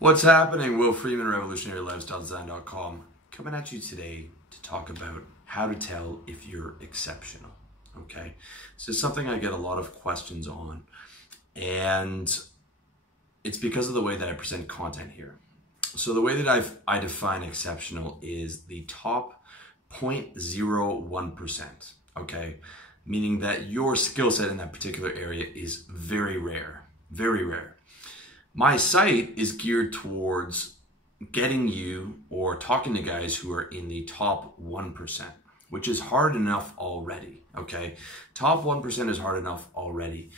What's happening? Will Freeman, RevolutionaryLifestyleDesign.com, coming at you today to talk about how to tell if you're exceptional. Okay, this is something I get a lot of questions on, and it's because of the way that I present content here. So the way that I define exceptional is the top 0.01%. Okay, meaning that your skill set in that particular area is very rare, very rare. My site is geared towards getting you or talking to guys who are in the top 1%, which is hard enough already, okay? Top 1% is hard enough already.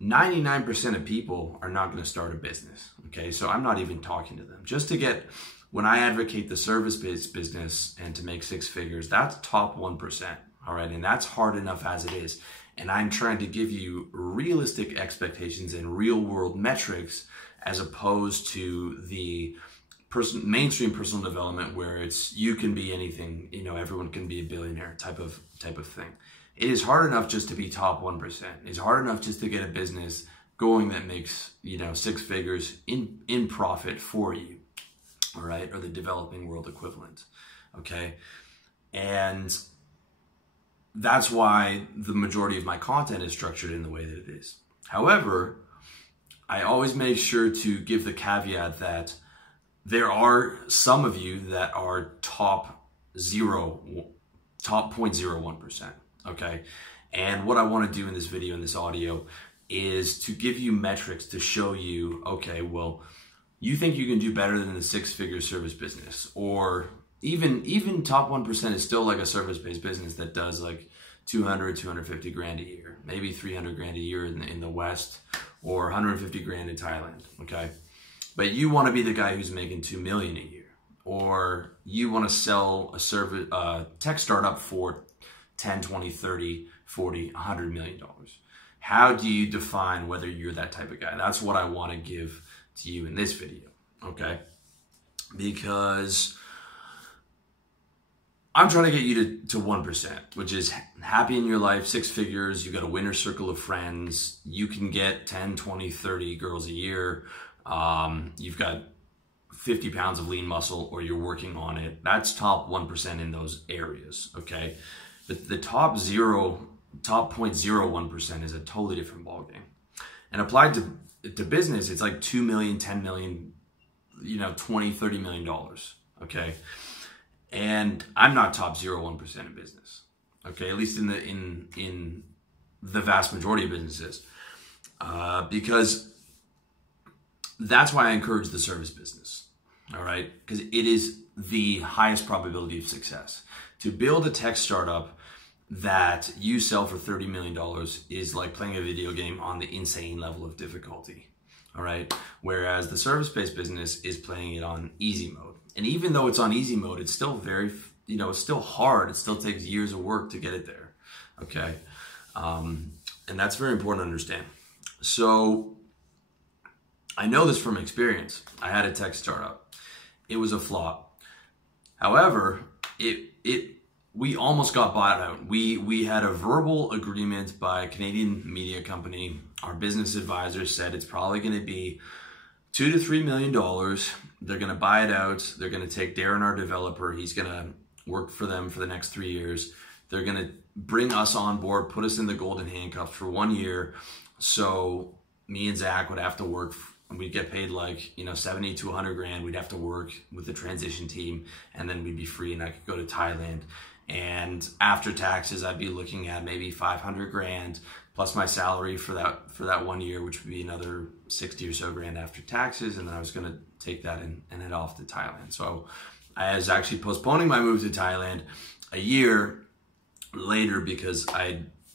99% of people are not gonna start a business, okay? So I'm not even talking to them. Just to get, when I advocate the service-based business and to make six figures, that's top 1%, all right? And that's hard enough as it is. And I'm trying to give you realistic expectations and real world metrics as opposed to the mainstream personal development where it's you can be anything, you know, everyone can be a billionaire type of thing. It is hard enough just to be top 1%. It's hard enough just to get a business going that makes, you know, six figures in profit for you, all right, or the developing world equivalent, okay? And that's why the majority of my content is structured in the way that it is. However, I always make sure to give the caveat that there are some of you that are top 0.01%, okay? And what I want to do in this video, in this audio, is to give you metrics to show you, okay, well, you think you can do better than the six-figure service business, or even top 1% is still like a service-based business that does like 200, 250 grand a year, maybe 300 grand a year in the West, or 150 grand in Thailand, okay? But you want to be the guy who's making 2 million a year, or you want to sell a tech startup for 10, 20, 30, 40, 100 million dollars. How do you define whether you're that type of guy? That's what I want to give to you in this video, okay? Because I'm trying to get you to 1%, which is happy in your life, six figures, you got a winner circle of friends, you can get 10, 20, 30 girls a year, you've got 50 pounds of lean muscle, or you're working on it. That's top 1% in those areas, okay? The top 0.01% is a totally different ballgame. And applied to business, it's like 2 million, 10 million, you know, 20, 30 million dollars, okay? And I'm not top 0.01% in business, okay? At least in the vast majority of businesses, because that's why I encourage the service business, all right? Because it is the highest probability of success. To build a tech startup that you sell for $30 million is like playing a video game on the insane level of difficulty, all right? Whereas the service-based business is playing it on easy mode. And even though it's on easy mode, it's still very, you know, it's still hard. It still takes years of work to get it there, okay? And that's very important to understand. So I know this from experience. I had a tech startup. It was a flop. However, we almost got bought out. We had a verbal agreement by a Canadian media company. Our business advisor said it's probably going to be $2 to $3 million. They're going to buy it out. They're going to take Darren, our developer. He's going to work for them for the next 3 years. They're going to bring us on board, put us in the golden handcuffs for 1 year. So me and Zach would have to work. We'd get paid like, you know, 70 to 100 grand. We'd have to work with the transition team, and then we'd be free and I could go to Thailand. And after taxes, I'd be looking at maybe 500 grand plus my salary for that 1 year, which would be another 60 or so grand after taxes. And then I was going to take that and head off to Thailand. So I was actually postponing my move to Thailand a year later because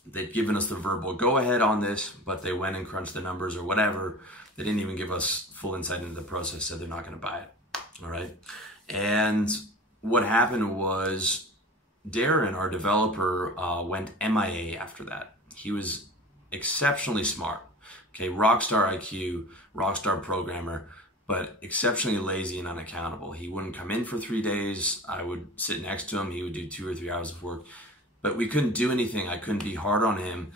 they'd given us the verbal go ahead on this, but they went and crunched the numbers or whatever. They didn't even give us full insight into the process, said they're not going to buy it. All right. And what happened was Darren, our developer, went MIA after that. He was exceptionally smart, okay, rockstar IQ, rockstar programmer, but exceptionally lazy and unaccountable. He wouldn't come in for 3 days. I would sit next to him. He would do 2 or 3 hours of work, but we couldn't do anything. I couldn't be hard on him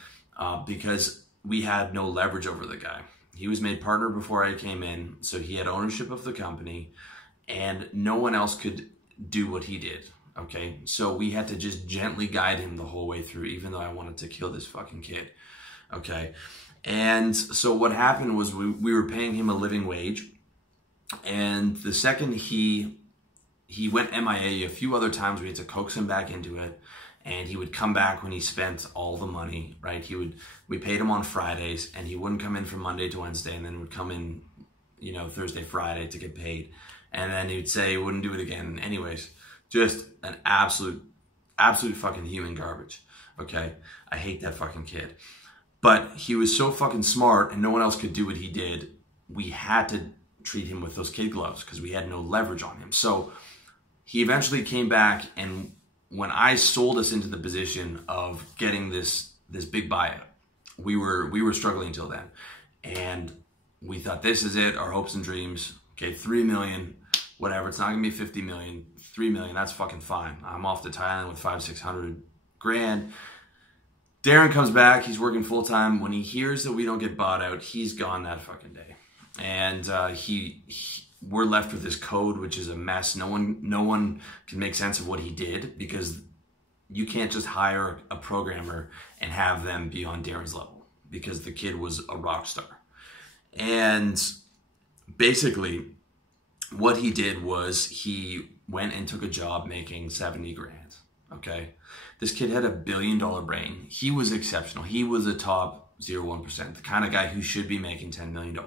because we had no leverage over the guy. He was made partner before I came in, so he had ownership of the company, and no one else could do what he did, okay? So we had to just gently guide him the whole way through, even though I wanted to kill this fucking kid, okay? And so what happened was we were paying him a living wage, and the second he went MIA a few other times, we had to coax him back into it, and he would come back when he spent all the money, right? We paid him on Fridays, and he wouldn't come in from Monday to Wednesday, and then would come in, you know, Thursday, Friday to get paid. And then he'd say he wouldn't do it again. Anyways, just an absolute fucking human garbage, okay? I hate that fucking kid. But he was so fucking smart, and no one else could do what he did. We had to treat him with those kid gloves because we had no leverage on him. So he eventually came back, and when I sold us into the position of getting this big buyout, we were struggling until then. And we thought, this is it, our hopes and dreams. Okay, 3 million, whatever. It's not gonna be 50 million, 3 million, that's fucking fine. I'm off to Thailand with 500-600 grand. Darren comes back, he's working full time. When he hears that we don't get bought out, he's gone that fucking day. And we're left with this code, which is a mess. No one can make sense of what he did, because you can't just hire a programmer and have them be on Darren's level, because the kid was a rock star. And basically what he did was he went and took a job making 70 grand, okay? This kid had $1 billion brain. He was exceptional. He was a top 0.1%, the kind of guy who should be making $10 million.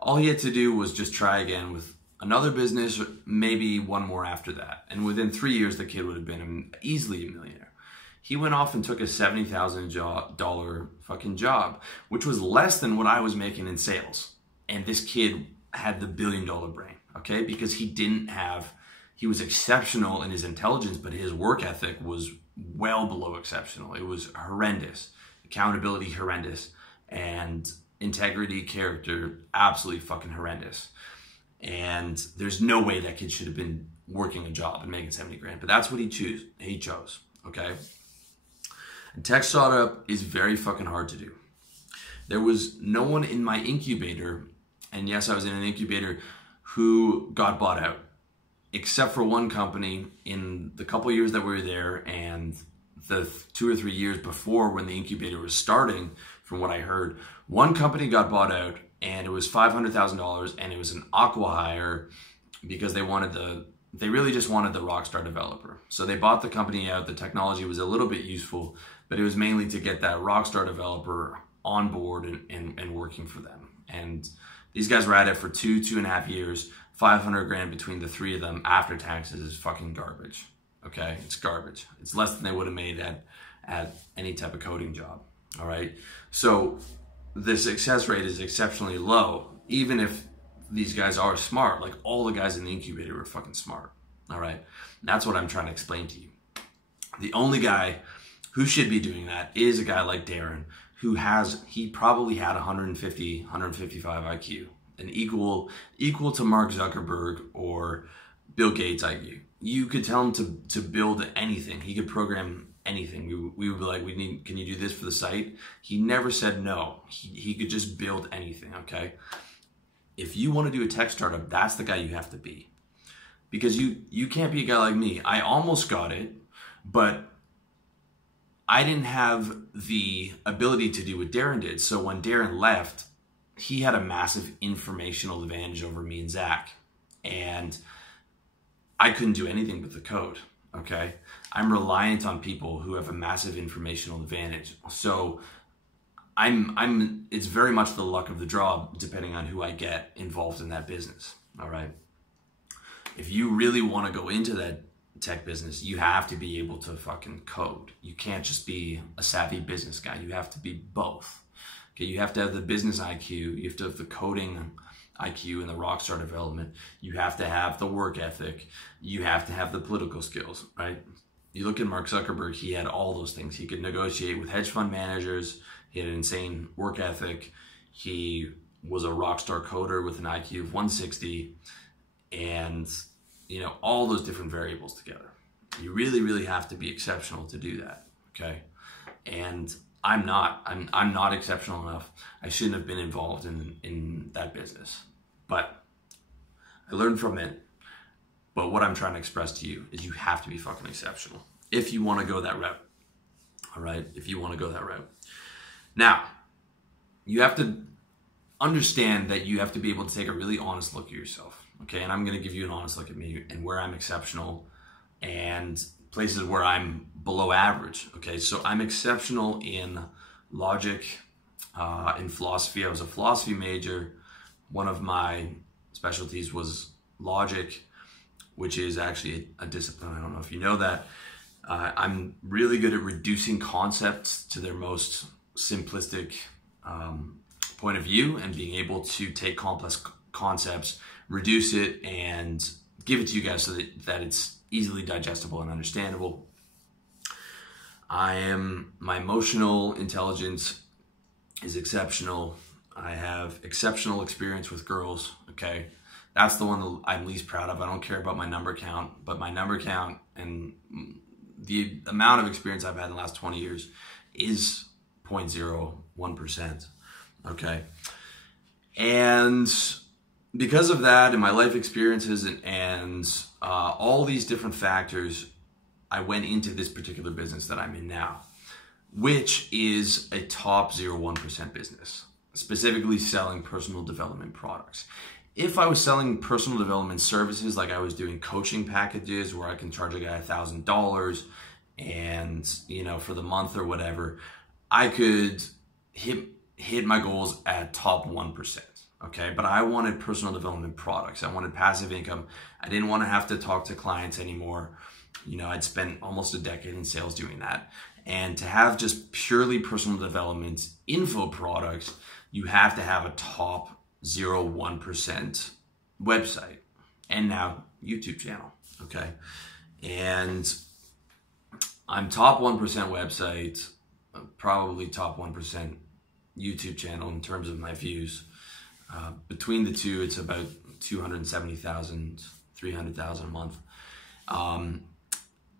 All he had to do was just try again with another business, or maybe one more after that. And within 3 years, the kid would have been easily a millionaire. He went off and took a $70,000 fucking job, which was less than what I was making in sales. And this kid had the $1 billion brain, okay? Because he was exceptional in his intelligence, but his work ethic was well below exceptional. It was horrendous. Accountability, horrendous. And integrity, character, absolutely fucking horrendous. And there's no way that kid should have been working a job and making 70 grand, but that's what he chose, okay? And tech startup is very fucking hard to do. There was no one in my incubator, and yes, I was in an incubator, who got bought out, except for one company in the couple years that we were there, and the 2 or 3 years before when the incubator was starting. From what I heard, one company got bought out, and it was $500,000, and it was an acqui-hire because they really just wanted the rockstar developer. So they bought the company out. The technology was a little bit useful, but it was mainly to get that rockstar developer on board and working for them. And these guys were at it for 2.5 years. 500 grand between the three of them after taxes is fucking garbage. Okay, it's garbage. It's less than they would have made at any type of coding job. All right, so the success rate is exceptionally low, even if these guys are smart. Like, all the guys in the incubator were fucking smart. All right, that's what I'm trying to explain to you. The only guy who should be doing that is a guy like Darren, he probably had 150, 155 IQ, an equal to Mark Zuckerberg or Bill Gates IQ. You could tell him to build anything. He could program anything. We would be like, can you do this for the site? He never said no. He could just build anything, okay? If you want to do a tech startup, that's the guy you have to be. Because you can't be a guy like me. I almost got it, but I didn't have the ability to do what Darren did. So when Darren left, he had a massive informational advantage over me and Zach. And I couldn't do anything but the code, okay? I'm reliant on people who have a massive informational advantage. So it's very much the luck of the draw depending on who I get involved in that business, all right? If you really want to go into that tech business, you have to be able to fucking code. You can't just be a savvy business guy. You have to be both. Okay, you have to have the business IQ, you have to have the coding IQ and the rockstar development. You have to have the work ethic. You have to have the political skills, right? You look at Mark Zuckerberg, he had all those things. He could negotiate with hedge fund managers. He had an insane work ethic. He was a rockstar coder with an IQ of 160, and all those different variables together. You really, really have to be exceptional to do that, okay? And I'm not exceptional enough. I shouldn't have been involved in that business. But I learned from it. But what I'm trying to express to you is you have to be fucking exceptional if you want to go that route. All right? If you want to go that route. Now, you have to understand that you have to be able to take a really honest look at yourself. Okay? And I'm going to give you an honest look at me and where I'm exceptional and places where I'm below average. Okay? So I'm exceptional in logic, in philosophy. I was a philosophy major. One of my specialties was logic, which is actually a discipline. I don't know if you know that. I'm really good at reducing concepts to their most simplistic point of view and being able to take complex concepts, reduce it, and give it to you guys so that it's easily digestible and understandable. My emotional intelligence is exceptional. I have exceptional experience with girls, okay? That's the one that I'm least proud of. I don't care about my number count, but my number count and the amount of experience I've had in the last 20 years is 0.01%, okay? And because of that and my life experiences and all these different factors, I went into this particular business that I'm in now, which is a top 0.01% business, specifically selling personal development products. If I was selling personal development services, like I was doing coaching packages where I can charge a guy $1,000 and, you know, for the month or whatever, I could hit my goals at top 1%. Okay. But I wanted personal development products. I wanted passive income. I didn't want to have to talk to clients anymore. You know, I'd spent almost a decade in sales doing that. And to have just purely personal development info products, you have to have a top 0.01% website and now YouTube channel. Okay. And I'm top 1% website, probably top 1% YouTube channel in terms of my views. Between the two, it's about 270,000, 300,000 a month.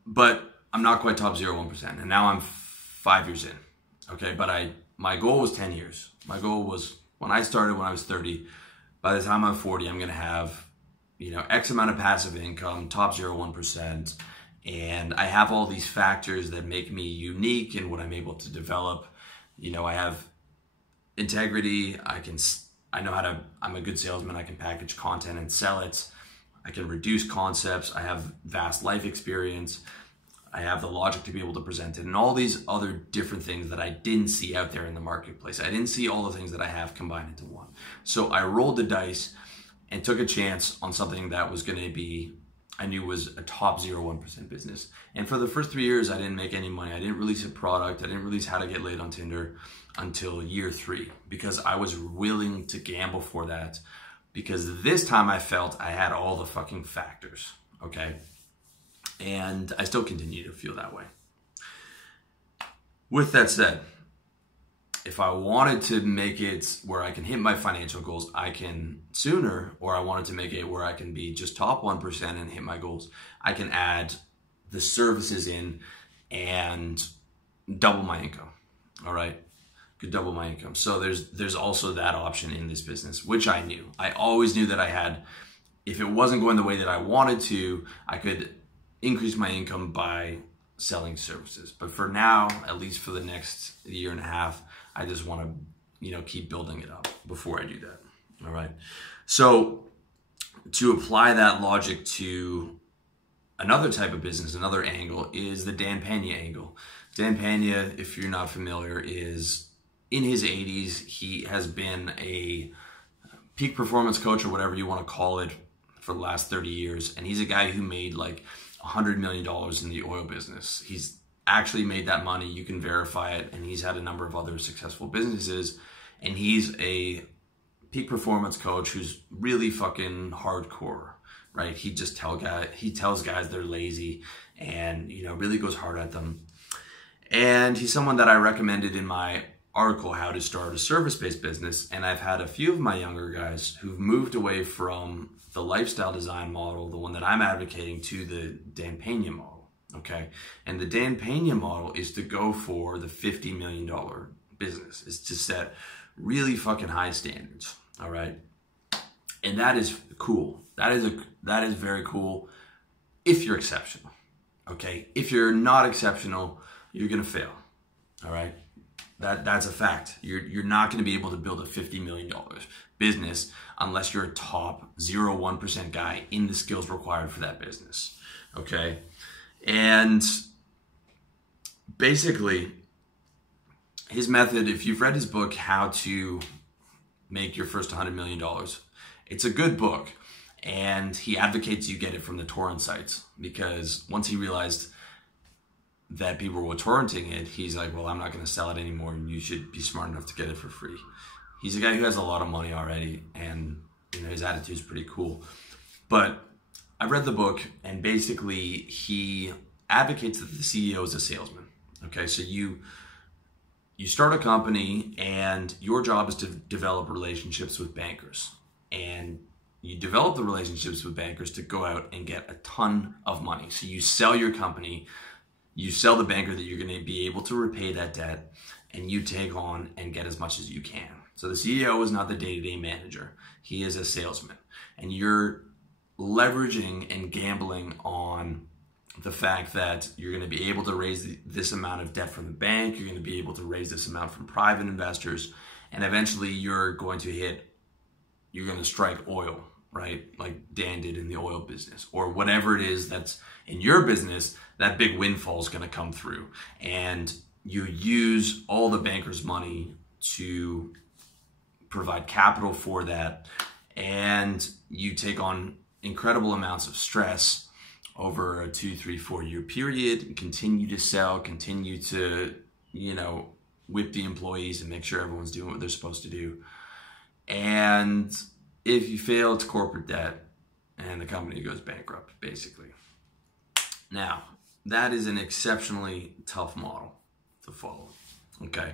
But I'm not quite top 0.01%. And now I'm 5 years in. Okay. But my goal was 10 years. My goal was, when I started when I was 30, by the time I'm 40, I'm going to have, you know, X amount of passive income, top 0.01%. And I have all these factors that make me unique in what I'm able to develop. You know, I have integrity. I'm a good salesman. I can package content and sell it. I can reduce concepts. I have vast life experience. I have the logic to be able to present it, and all these other different things that I didn't see out there in the marketplace. I didn't see all the things that I have combined into one. So I rolled the dice and took a chance on something that was going to be, I knew was a top 0.01% business. And for the first 3 years, I didn't make any money. I didn't release a product. I didn't release how to get laid on Tinder until year 3, because I was willing to gamble for that, because this time I felt I had all the fucking factors, okay? And I still continue to feel that way. With that said, if I wanted to make it where I can hit my financial goals, I can sooner, or I wanted to make it where I can be just top 1% and hit my goals, I can add the services in and double my income. All right. Could double my income. So there's also that option in this business, which I knew. I always knew that I had, if it wasn't going the way that I wanted to, I could increase my income by selling services. But for now, at least for the next year and a half, I just want to, you know, keep building it up before I do that. All right. So to apply that logic to another type of business, another angle, is the Dan Pandey angle. Dan Pandey, if you're not familiar, is in his 80s. He has been a peak performance coach, or whatever you want to call it, for the last 30 years. And he's a guy who made like $100 million in the oil business. He's actually made that money. You can verify it. And he's had a number of other successful businesses. And he's a peak performance coach who's really fucking hardcore, right? He tells guys they're lazy and, you know, really goes hard at them. And he's someone that I recommended in my article, How to Start a Service-Based Business. And I've had a few of my younger guys who've moved away from the lifestyle design model, the one that I'm advocating, to the Dan Pandey model. okay? And the Dan Pena model is to go for the $50 million business. It's to set really fucking high standards, all right? And that is cool. That is very cool if you're exceptional, okay? If you're not exceptional, you're gonna fail, all right? That's a fact. You're not gonna be able to build a $50 million business unless you're a top 0.1% guy in the skills required for that business, okay? And basically, his method, if you've read his book, How to Make Your First $100 Million, it's a good book. And he advocates you get it from the torrent sites, because once he realized that people were torrenting it, he's like, well, I'm not going to sell it anymore, and you should be smart enough to get it for free. He's a guy who has a lot of money already, and his attitude's pretty cool. But I've read the book, and basically he advocates that the CEO is a salesman. Okay, so you start a company, and your job is to develop relationships with bankers, and you develop the relationships with bankers to go out and get a ton of money. So you sell your company, you sell the banker that you're going to be able to repay that debt, and you take on and get as much as you can. So the CEO is not the day-to-day manager. He is a salesman. And you're leveraging and gambling on the fact that you're going to be able to raise this amount of debt from the bank, you're going to be able to raise this amount from private investors, and eventually you're going to strike oil, right? Like Dan did in the oil business, or whatever it is that's in your business, that big windfall is going to come through. And you use all the bankers' money to provide capital for that. And you take on incredible amounts of stress over a 2, 3, 4 year period, and continue to sell, continue to, whip the employees and make sure everyone's doing what they're supposed to do. And if you fail, it's corporate debt and the company goes bankrupt, basically. Now, that is an exceptionally tough model to follow, okay?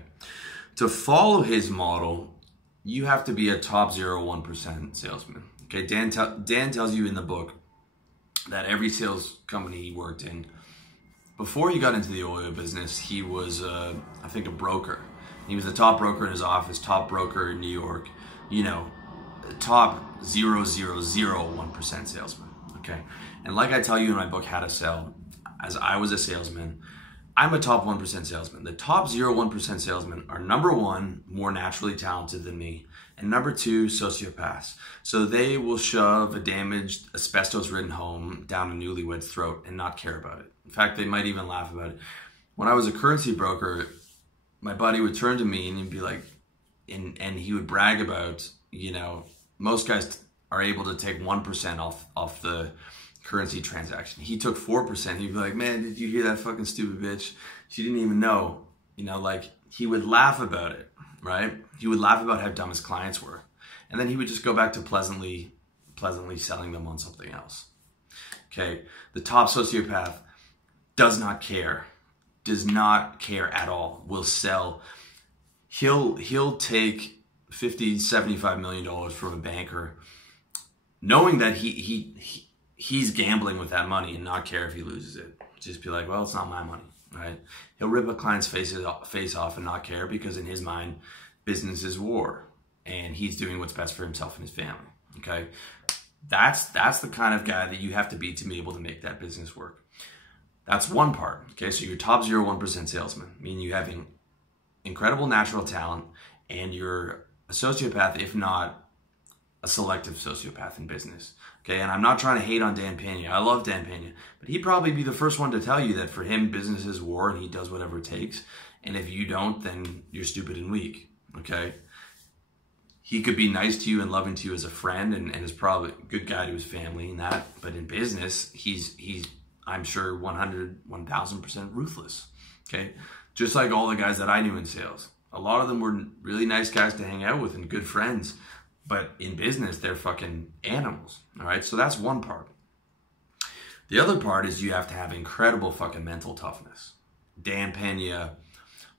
To follow his model, you have to be a top 0.1% salesman, okay? Dan tells you in the book that every sales company he worked in, before he got into the oil business, he was, I think, a broker. He was the top broker in his office, top broker in New York, top 0.001% salesman, okay? And like I tell you in my book, How to Sell, as I was a salesman, I'm a top 1% salesman. The top 0.1% salesmen are, number one, more naturally talented than me, and number two, sociopaths. So they will shove a damaged, asbestos-ridden home down a newlywed's throat and not care about it. In fact, they might even laugh about it. When I was a currency broker, my buddy would turn to me and he'd be like, and he would brag about, most guys are able to take 1% off the currency transaction. He took 4%. He'd be like, man, did you hear that fucking stupid bitch? She didn't even know. He would laugh about it, right? He would laugh about how dumb his clients were. And then he would just go back to pleasantly selling them on something else. Okay, the top sociopath does not care at all, will sell. He'll take $50, $75 million from a banker, knowing that he's gambling with that money and not care if he loses it. Just be like, well, it's not my money, right? He'll rip a client's face off and not care, because in his mind, business is war and he's doing what's best for himself and his family, okay? That's the kind of guy that you have to be able to make that business work. That's one part, okay? So you're top 0.1% salesman, meaning you have incredible natural talent, and you're a sociopath, if not a selective sociopath in business. Okay, and I'm not trying to hate on Dan Pena. I love Dan Pena, but he'd probably be the first one to tell you that for him, business is war and he does whatever it takes. And if you don't, then you're stupid and weak, okay? He could be nice to you and loving to you as a friend, and is probably a good guy to his family and that, but in business, he's I'm sure 1,000% ruthless, okay? Just like all the guys that I knew in sales. A lot of them were really nice guys to hang out with and good friends, but in business, they're fucking animals, all right? So that's one part. The other part is you have to have incredible fucking mental toughness. Dan Pena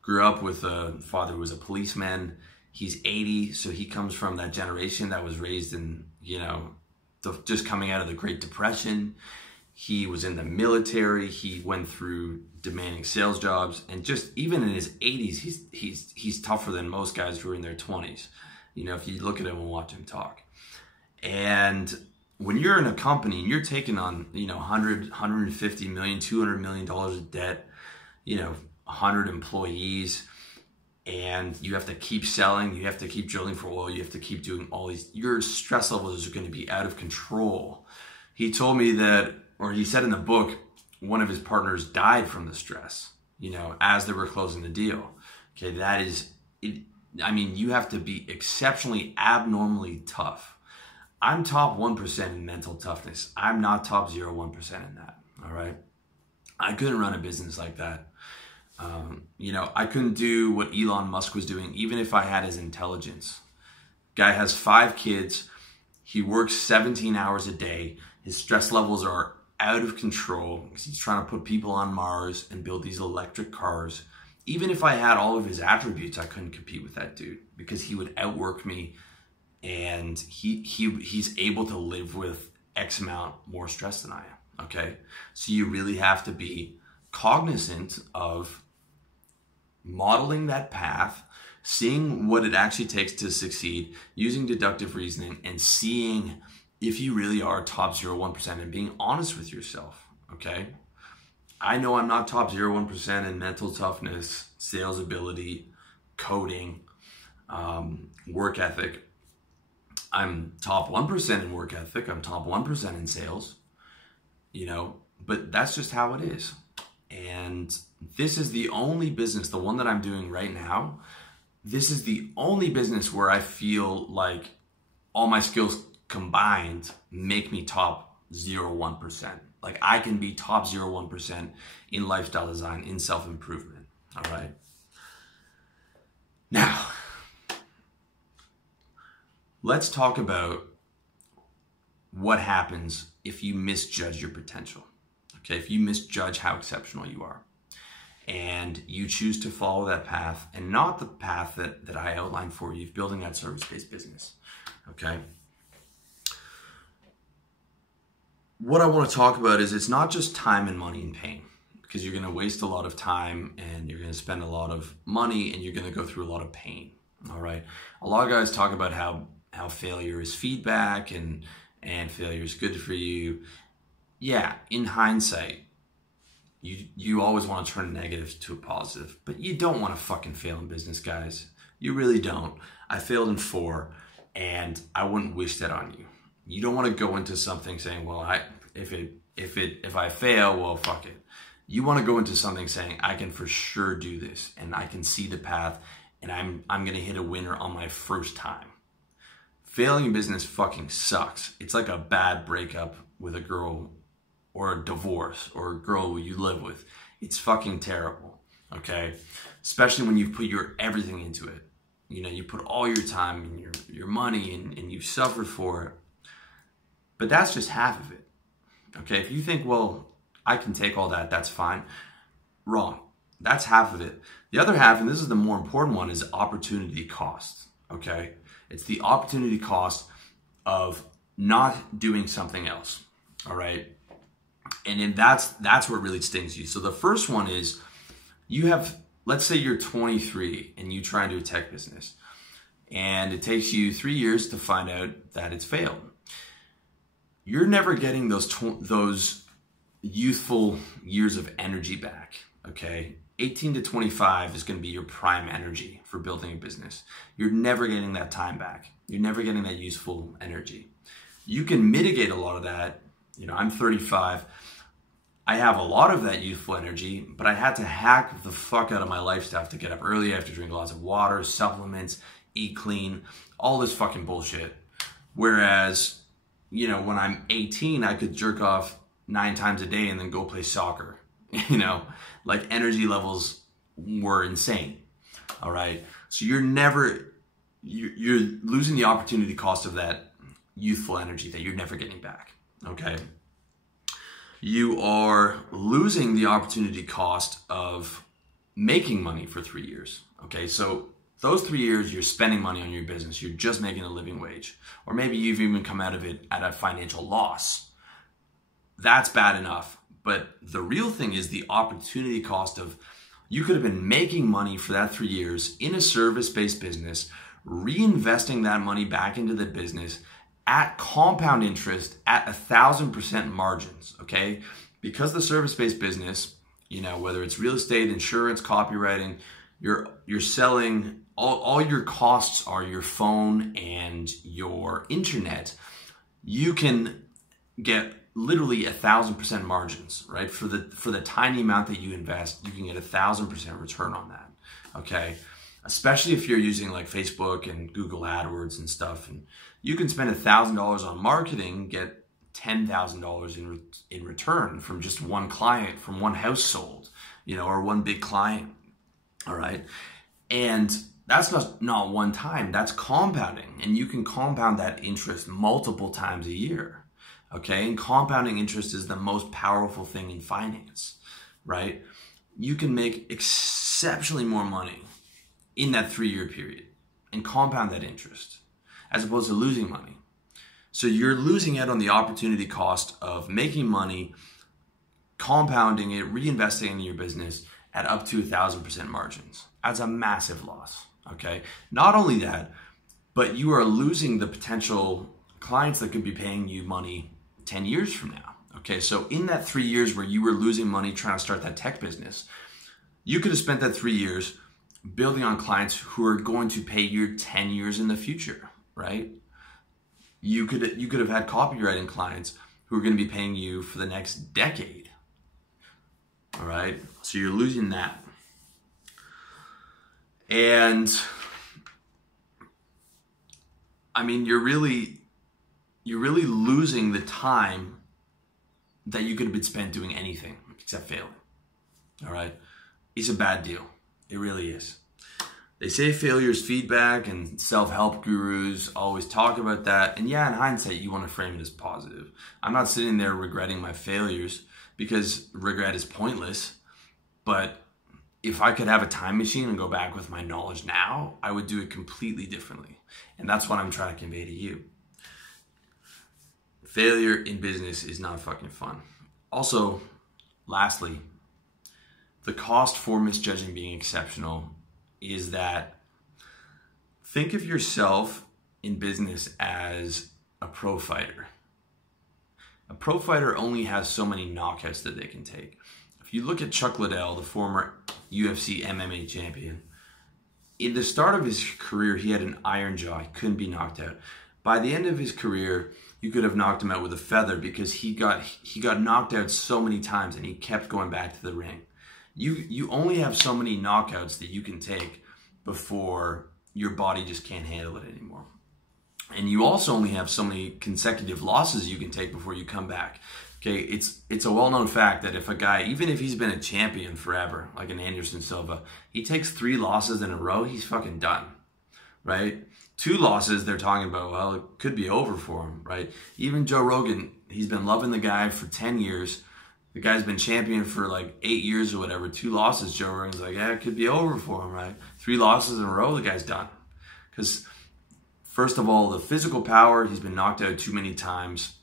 grew up with a father who was a policeman. He's 80, so he comes from that generation that was raised in, just coming out of the Great Depression. He was in the military. He went through demanding sales jobs, and just even in his 80s, he's tougher than most guys who are in their 20s. You know, if you look at him and watch him talk. And when you're in a company and you're taking on, you know, 150 million, $200 million of debt, you know, 100 employees, and you have to keep selling, you have to keep drilling for oil, you have to keep doing all these, your stress levels are going to be out of control. He told me that, or he said in the book, one of his partners died from the stress, you know, as they were closing the deal. Okay, that is, I mean, you have to be exceptionally abnormally tough. I'm top 1% in mental toughness. I'm not top 0.1% in that, all right? I couldn't run a business like that. You know, I couldn't do what Elon Musk was doing, even if I had his intelligence. Guy has 5 kids. He works 17 hours a day. His stress levels are out of control because he's trying to put people on Mars and build these electric cars. Even if I had all of his attributes, I couldn't compete with that dude because he would outwork me, and he's able to live with X amount more stress than I am, okay? So you really have to be cognizant of modeling that path, seeing what it actually takes to succeed, using deductive reasoning, and seeing if you really are top 0.1% and being honest with yourself, okay? I know I'm not top 0.1% in mental toughness, sales ability, coding, work ethic. I'm top 1% in work ethic. I'm top 1% in sales, you know, but that's just how it is. And this is the only business, the one that I'm doing right now, this is the only business where I feel like all my skills combined make me top 0.1%. Like I can be top 0.1% in lifestyle design, in self-improvement, all right? Now, let's talk about what happens if you misjudge your potential. Okay, if you misjudge how exceptional you are and you choose to follow that path and not the path that I outlined for you, building that service-based business, okay? What I want to talk about is it's not just time and money and pain, because you're going to waste a lot of time and you're going to spend a lot of money and you're going to go through a lot of pain, all right? A lot of guys talk about how failure is feedback and failure is good for you. Yeah, in hindsight, you always want to turn negatives to a positive, but you don't want to fucking fail in business, guys. You really don't. I failed in 4, and I wouldn't wish that on you. You don't want to go into something saying, well, if I fail, well, fuck it. You want to go into something saying, I can for sure do this, and I can see the path, and I'm going to hit a winner on my first time. Failing in business fucking sucks. It's like a bad breakup with a girl, or a divorce, or a girl who you live with. It's fucking terrible, okay? Especially when you've put your everything into it. You know, you put all your time and your money and you suffer for it. But that's just half of it, okay? If you think, well, I can take all that, that's fine. Wrong. That's half of it. The other half, and this is the more important one, is opportunity cost, okay? It's the opportunity cost of not doing something else, all right? And then that's what really stings you. So the first one is you have, let's say you're 23 and you try and do a tech business, and it takes you 3 years to find out that it's failed. You're never getting those youthful years of energy back, okay? 18 to 25 is going to be your prime energy for building a business. You're never getting that time back. You're never getting that useful energy. You can mitigate a lot of that. You know, I'm 35. I have a lot of that youthful energy, but I had to hack the fuck out of my lifestyle to get up early. I have to drink lots of water, supplements, eat clean, all this fucking bullshit. Whereas, you know, when I'm 18, I could jerk off 9 times a day and then go play soccer. You know, like energy levels were insane. All right. So you're losing the opportunity cost of that youthful energy that you're never getting back. Okay. You are losing the opportunity cost of making money for 3 years. Okay. So those 3 years, you're spending money on your business. You're just making a living wage, or maybe you've even come out of it at a financial loss. that's bad enough. But the real thing is the opportunity cost of, you could have been making money for that 3 years in a service-based business, reinvesting that money back into the business at compound interest at 1,000% margins, okay? Because the service-based business, you know, whether it's real estate, insurance, copywriting, you're selling, all your costs are your phone and your internet. You can get literally 1,000% margins, right? For the tiny amount that you invest, you can get 1,000% return on that, okay? Especially if you're using like Facebook and Google AdWords and stuff, and you can spend $1,000 on marketing, get $10,000 in return from just one client, from one house sold, you know, or one big client, all right? And that's not one time, that's compounding, and you can compound that interest multiple times a year, okay? And compounding interest is the most powerful thing in finance, right? You can make exceptionally more money in that 3-year period and compound that interest as opposed to losing money. So you're losing out on the opportunity cost of making money, compounding it, reinvesting in your business at up to 1,000% margins. That's a massive loss, okay? Not only that, but you are losing the potential clients that could be paying you money 10 years from now, okay? So in that 3 years where you were losing money trying to start that tech business, you could have spent that 3 years building on clients who are going to pay you 10 years in the future, right? You could have had copywriting clients who are going to be paying you for the next decade, all right? So you're losing that. And I mean, you're really losing the time that you could have been spent doing anything except failing, all right? It's a bad deal. It really is. They say failure is feedback, and self-help gurus always talk about that. And yeah, in hindsight, you want to frame it as positive. I'm not sitting there regretting my failures, because regret is pointless. But if I could have a time machine and go back with my knowledge now, I would do it completely differently. And that's what I'm trying to convey to you. Failure in business is not fucking fun. Also, lastly, the cost for misjudging being exceptional is that, think of yourself in business as a pro fighter. A pro fighter only has so many knockouts that they can take. If you look at Chuck Liddell, the former UFC MMA champion, in the start of his career, he had an iron jaw. He couldn't be knocked out. By the end of his career, you could have knocked him out with a feather, because he got knocked out so many times and he kept going back to the ring. You only have so many knockouts that you can take before your body just can't handle it anymore. And you also only have so many consecutive losses you can take before you come back. Okay, it's a well-known fact that if a guy, even if he's been a champion forever, like an Anderson Silva, he takes 3 losses in a row, he's fucking done, right? 2 losses, they're talking about, well, it could be over for him, right? Even Joe Rogan, he's been loving the guy for 10 years. The guy's been champion for like 8 years or whatever. 2 losses, Joe Rogan's like, yeah, it could be over for him, right? 3 losses in a row, the guy's done. Because first of all, the physical power, he's been knocked out too many times.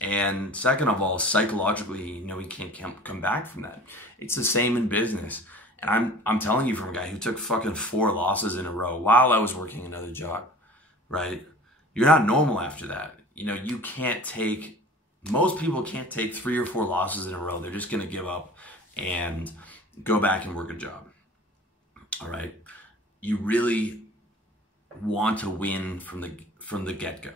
And second of all, psychologically, you know, he can't come back from that. It's the same in business. And I'm telling you, from a guy who took fucking 4 losses in a row while I was working another job, right? You're not normal after that. You know, you can't take, most people can't take 3 or 4 losses in a row. They're just going to give up and go back and work a job. All right. You really want to win from the get-go.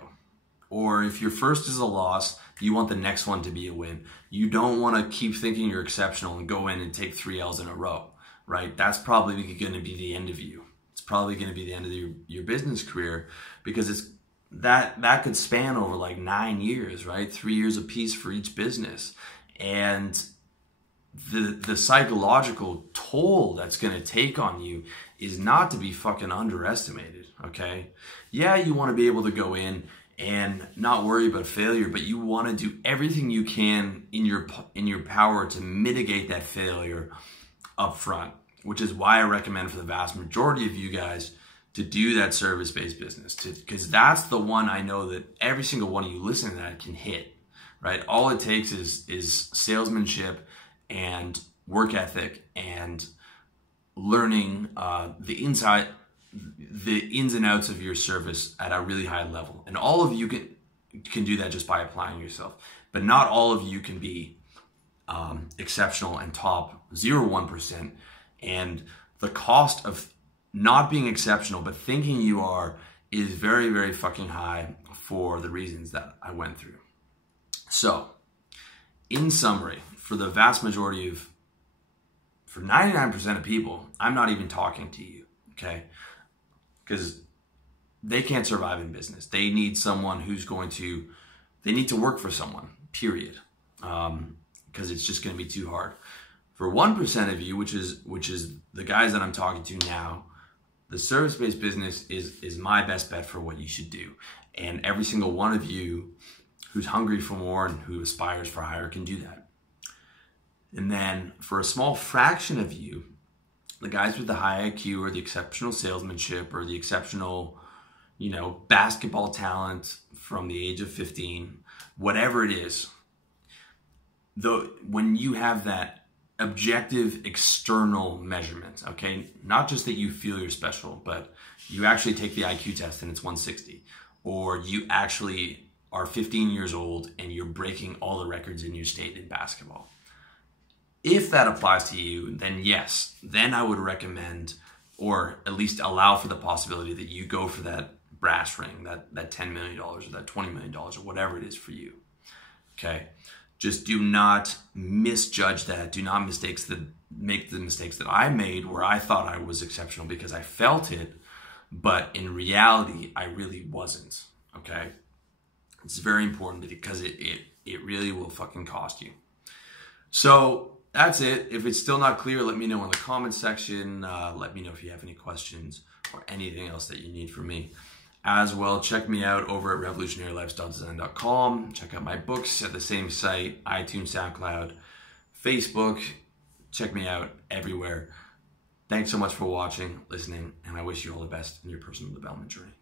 Or if your first is a loss, you want the next one to be a win. You don't want to keep thinking you're exceptional and go in and take 3 L's in a row, right? That's probably going to be the end of you. It's probably going to be the end of your business career, because it's that could span over like 9 years, right? 3 years apiece for each business. And the psychological toll that's going to take on you is not to be fucking underestimated, okay? Yeah, you want to be able to go in and not worry about failure, but you want to do everything you can in your power to mitigate that failure up front, which is why I recommend for the vast majority of you guys to do that service-based business, because that's the one I know that every single one of you listening to that can hit, right? All it takes is salesmanship and work ethic and learning the ins and outs of your service at a really high level. And all of you can do that just by applying yourself. But not all of you can be exceptional and top 0.1%. And the cost of not being exceptional but thinking you are is very, very fucking high for the reasons that I went through. So, in summary, for the vast majority of, for 99% of people, I'm not even talking to you, okay? Because they can't survive in business. They need someone they need to work for someone, period. Because it's just going to be too hard. For 1% of you, which is the guys that I'm talking to now, the service-based business is my best bet for what you should do. And every single one of you who's hungry for more and who aspires for higher can do that. And then for a small fraction of you, the guys with the high IQ or the exceptional salesmanship or the exceptional, basketball talent from the age of 15, whatever it is, when you have that objective external measurement, okay, not just that you feel you're special, but you actually take the IQ test and it's 160, or you actually are 15 years old and you're breaking all the records in your state in basketball. If that applies to you, then yes, then I would recommend, or at least allow for the possibility that you go for that brass ring, that $10 million or that $20 million or whatever it is for you, okay? Just do not misjudge that. Do not make the mistakes that I made where I thought I was exceptional because I felt it, but in reality, I really wasn't, okay? It's very important because it really will fucking cost you. So that's it. If it's still not clear, let me know in the comments section. Let me know if you have any questions or anything else that you need from me. As well, check me out over at revolutionarylifestyledesign.com. Check out my books at the same site, iTunes, SoundCloud, Facebook. Check me out everywhere. Thanks so much for watching, listening, and I wish you all the best in your personal development journey.